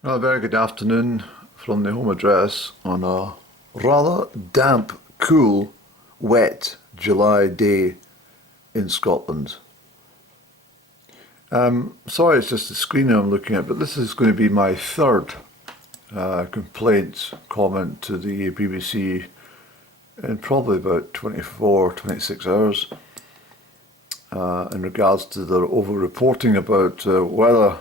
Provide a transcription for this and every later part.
Well, a very good afternoon from the home address on a rather damp, cool, wet July day in Scotland. Sorry, it's just the screen I'm looking at, but this is going to be my third complaint comment to the BBC in probably about 24, 26 hours in regards to their over-reporting about weather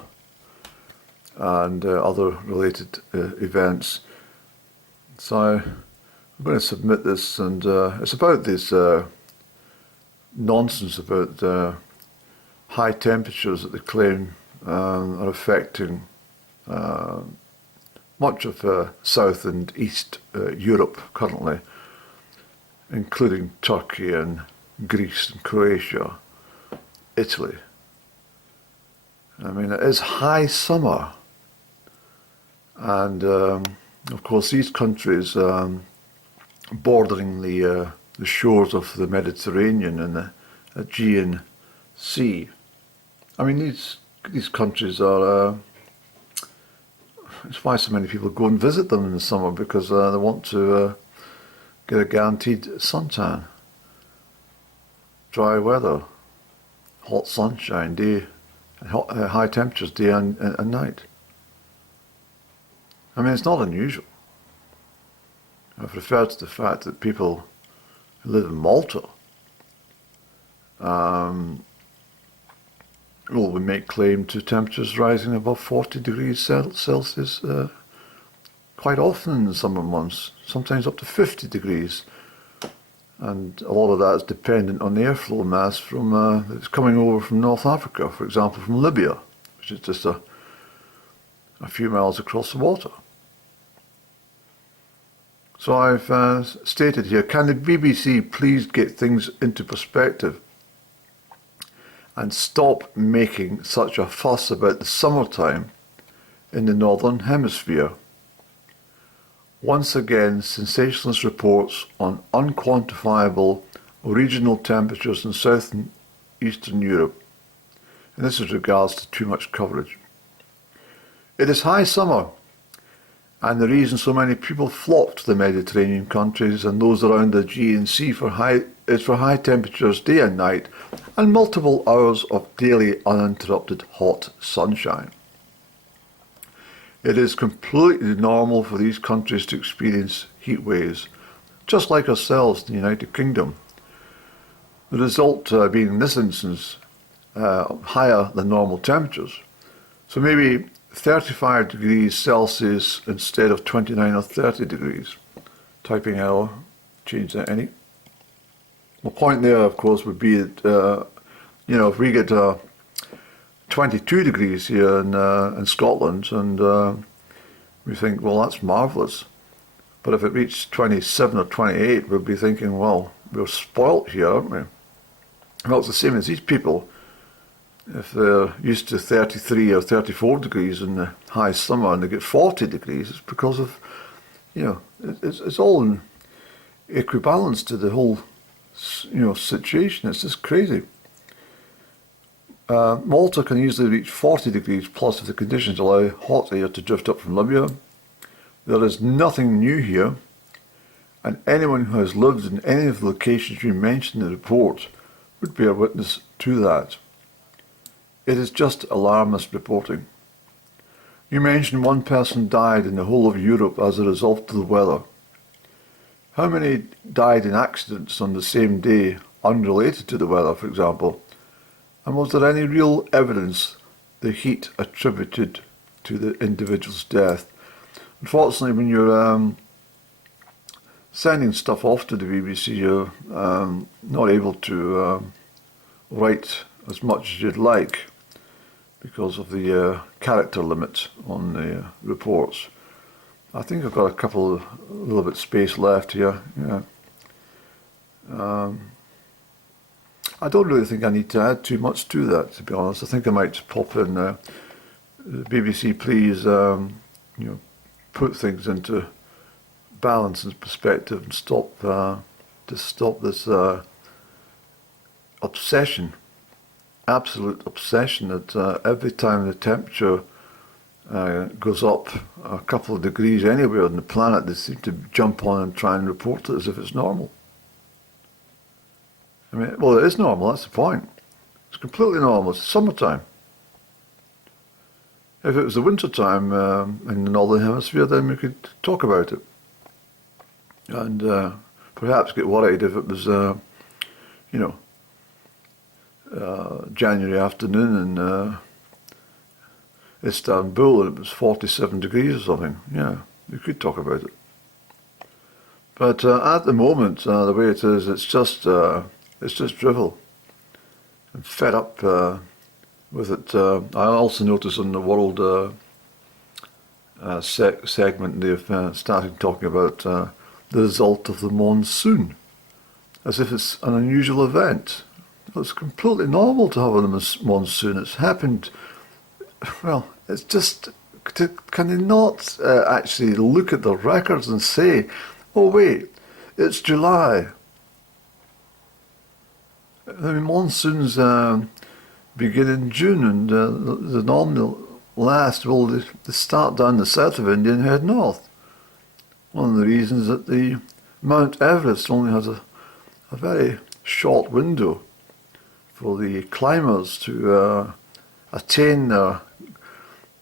and other related events. So I'm going to submit this, and it's about this nonsense about high temperatures that they claim are affecting much of South and East Europe currently, including Turkey and Greece and Croatia, Italy. I mean, it is high summer. And of course, these countries bordering the shores of the Mediterranean and the Aegean Sea. I mean, these countries are. It's why so many people go and visit them in the summer, because they want to get a guaranteed suntan, dry weather, hot sunshine day, and high temperatures day and night. I mean, it's not unusual. I've referred to the fact that people who live in Malta we make claim to temperatures rising above 40 degrees Celsius quite often in the summer months, sometimes up to 50 degrees. And a lot of that is dependent on the airflow mass that's coming over from North Africa, for example, from Libya, which is just a few miles across the water. So I've stated here, can the BBC please get things into perspective and stop making such a fuss about the summertime in the Northern Hemisphere? Once again, sensationalist reports on unquantifiable regional temperatures in South and Eastern Europe. And this is regards to too much coverage. It is high summer, and the reason so many people flock to the Mediterranean countries and those around the Aegean Sea is for high temperatures day and night and multiple hours of daily uninterrupted hot sunshine. It is completely normal for these countries to experience heat waves, just like ourselves in the United Kingdom. The result being, in this instance, higher than normal temperatures. So maybe 35 degrees Celsius instead of 29 or 30 degrees. Typing error, change that any. The point there, of course, would be that, if we get 22 degrees here in Scotland, and we think, well, that's marvellous. But if it reached 27 or 28, we'd be thinking, well, we're spoilt here, aren't we? Well, it's the same as these people. If they're used to 33 or 34 degrees in the high summer and they get 40 degrees, it's because of, it's all in equivalence to the whole, situation. It's just crazy. Malta can easily reach 40 degrees plus if the conditions allow hot air to drift up from Libya. There is nothing new here, and anyone who has lived in any of the locations you mentioned in the report would bear witness to that. It is just alarmist reporting. You mentioned one person died in the whole of Europe as a result of the weather. How many died in accidents on the same day, unrelated to the weather, for example? And was there any real evidence the heat attributed to the individual's death? Unfortunately, when you're sending stuff off to the BBC, you're not able to write as much as you'd like, because of the character limit on the reports. I think I've got a little bit space left here. Yeah. I don't really think I need to add too much to that, to be honest. I think I might pop in BBC, please, put things into balance and perspective and stop this obsession. Absolute obsession that every time the temperature goes up a couple of degrees anywhere on the planet, they seem to jump on and try and report it as if it's normal. I mean, well, it is normal, that's the point. It's completely normal, it's summertime. If it was the winter time in the Northern Hemisphere, then we could talk about it. And perhaps get worried if it was, January afternoon in Istanbul and it was 47 degrees or something. Yeah, we could talk about it. But at the moment, the way it is, it's just drivel. I'm fed up with it. I also noticed on the world segment they've started talking about the result of the monsoon, as if it's an unusual event. It's completely normal to have a monsoon. It's happened. Well, it's just, can they not actually look at the records and say, oh wait, it's July. I mean, monsoons begin in June and the normal last, well, they start down the south of India and head north. One of the reasons that the Mount Everest only has a very short window for the climbers to attain their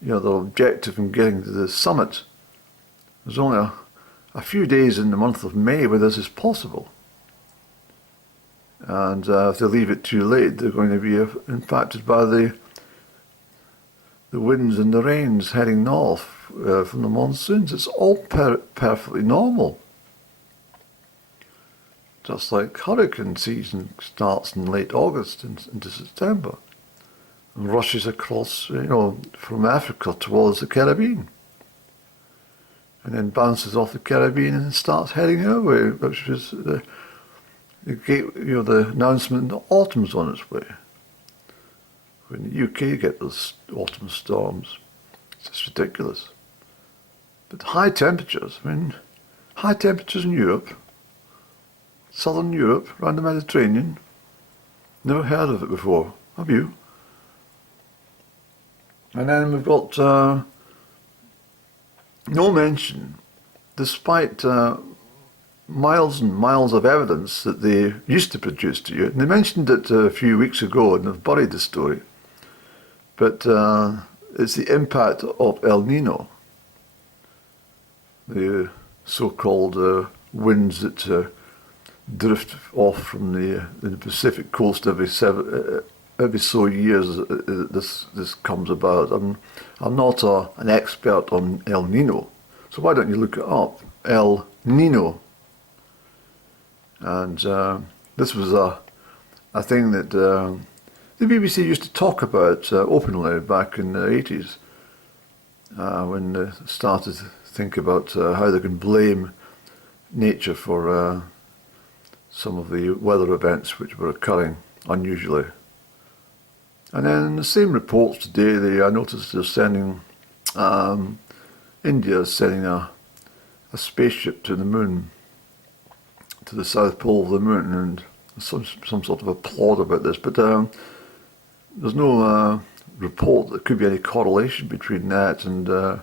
objective in getting to the summit. There's only a few days in the month of May where this is possible. And if they leave it too late, they're going to be impacted by the winds and the rains heading north from the monsoons. It's all perfectly normal. Just like hurricane season starts in late August into September and rushes across, from Africa towards the Caribbean, and then bounces off the Caribbean and starts heading our way, which is the announcement that autumn's on its way. When the UK get those autumn storms, it's just ridiculous. But high temperatures in Europe, southern Europe, around the Mediterranean, never heard of it before, have you? And then we've got no mention, despite miles and miles of evidence that they used to produce to you. And they mentioned it a few weeks ago and they've buried the story. But it's the impact of El Nino, the so-called winds that drift off from the Pacific coast every so years. This comes about. I'm not an expert on El Nino, so why don't you look it up? El Nino. And this was a thing that the BBC used to talk about openly back in the 80s when they started to think about how they can blame nature for some of the weather events which were occurring unusually. And then in the same reports today, I noticed they're sending, India is sending a spaceship to the moon, to the south pole of the moon, and some sort of applaud about this, but there's no report that could be any correlation between that and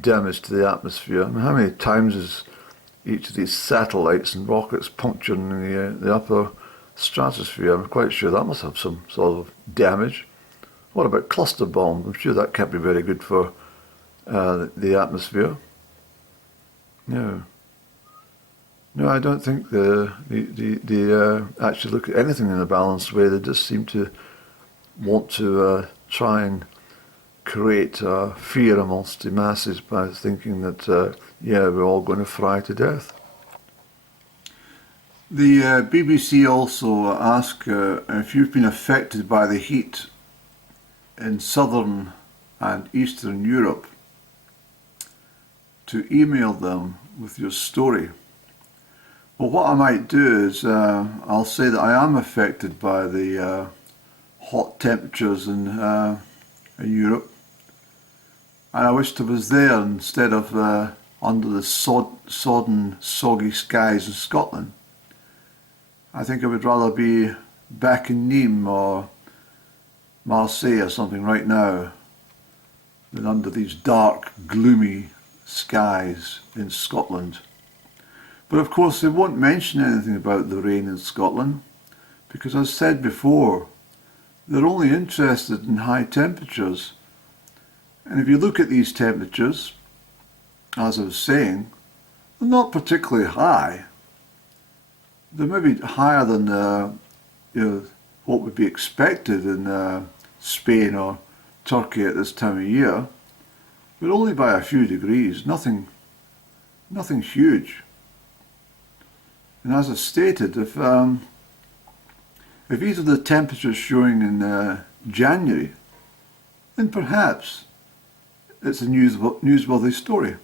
damage to the atmosphere. I mean, how many times has each of these satellites and rockets puncturing the upper stratosphere? I'm quite sure that must have some sort of damage. What about cluster bombs? I'm sure that can't be very good for the atmosphere. No, I don't think they actually look at anything in a balanced way. They just seem to want to try and create fear amongst the masses by thinking that, we're all going to fry to death. The BBC also ask if you've been affected by the heat in southern and eastern Europe to email them with your story. Well, what I might do is I'll say that I am affected by the hot temperatures in Europe, and I wished I was there instead of under the sodden, soggy skies in Scotland. I think I would rather be back in Nîmes or Marseille or something right now, than under these dark, gloomy skies in Scotland. But of course they won't mention anything about the rain in Scotland because, as said before, they're only interested in high temperatures. And if you look at these temperatures, as I was saying, they're not particularly high. They're maybe higher than what would be expected in Spain or Turkey at this time of year, but only by a few degrees, nothing huge. And as I stated, if these are the temperatures showing in January, then perhaps it's a newsworthy story.